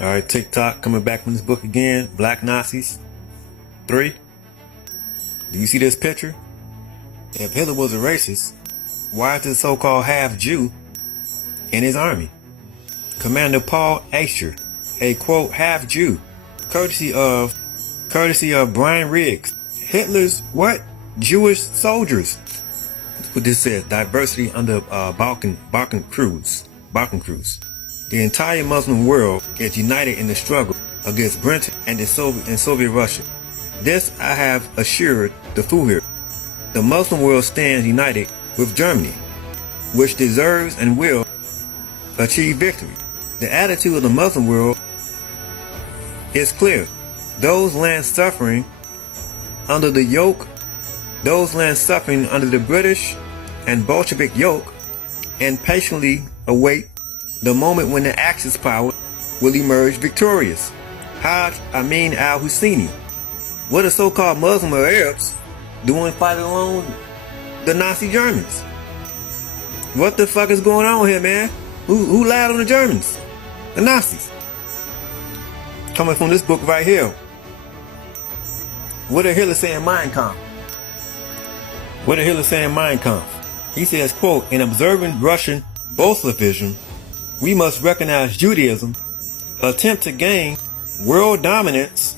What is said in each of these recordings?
Alright, TikTok coming back from this book again. Black Nazis 3. Do you see this picture? If Hitler was a racist, why is the so-called half-Jew in his army? Commander Paul Asher, a quote half-Jew, courtesy of Brian Riggs. Hitler's what? Jewish soldiers. That's what this says. Diversity under Balkan Cruz. The entire Muslim world is united in the struggle against Britain and Soviet Russia. This I have assured the Fuhrer. The Muslim world stands united with Germany, which deserves and will achieve victory. The attitude of the Muslim world is clear. Those lands suffering under the British and Bolshevik yoke, and patiently await the moment when the Axis power will emerge victorious. Hajj Amin al-Husseini. What are so-called Muslim or Arabs doing fighting along the Nazi Germans? What the fuck is going on here, man? Who lied on the Germans? The Nazis. Coming from this book right here. What did Hitler say in Mein Kampf? What did Hitler say in Mein Kampf? He says, quote, in observing Russian Bolshevism, we must recognize Judaism, attempt to gain world dominance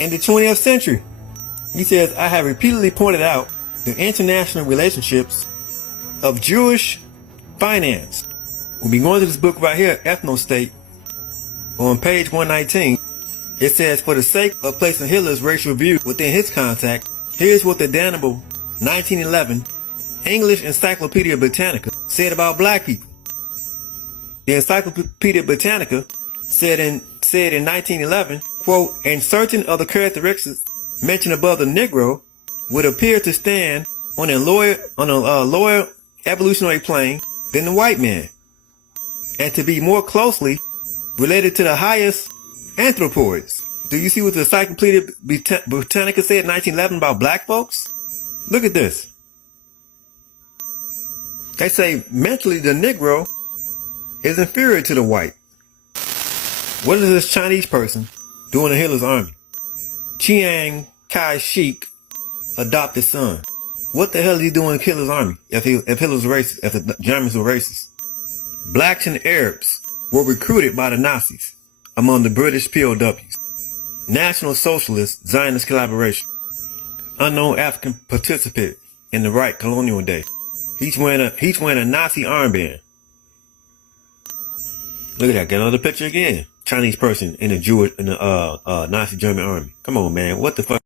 in the 20th century. He says, I have repeatedly pointed out the international relationships of Jewish finance. We'll be going to this book right here, Ethnostate, on page 119. It says, for the sake of placing Hitler's racial view within his context, here's what the damnable 1911 English Encyclopedia Britannica said about black people. The Encyclopedia Britannica said in 1911, quote, and certain of the characteristics mentioned above the Negro would appear to stand on a lower evolutionary plane than the white man, and to be more closely related to the highest anthropoids. Do you see what the Encyclopedia Britannica said in 1911 about black folks? Look at this. They say mentally the Negro is inferior to the white. What is this Chinese person doing in Hitler's army? Chiang Kai-shek adopted son. What the hell is he doing in Hitler's army if Hitler's racist, if the Germans were racist? Blacks and Arabs were recruited by the Nazis among the British POWs. National Socialist Zionist collaboration. Unknown African participant in the right colonial day. He's wearing a Nazi armband. Look at that, got another picture again. Chinese person in the Nazi German army. Come on, man, what the fuck?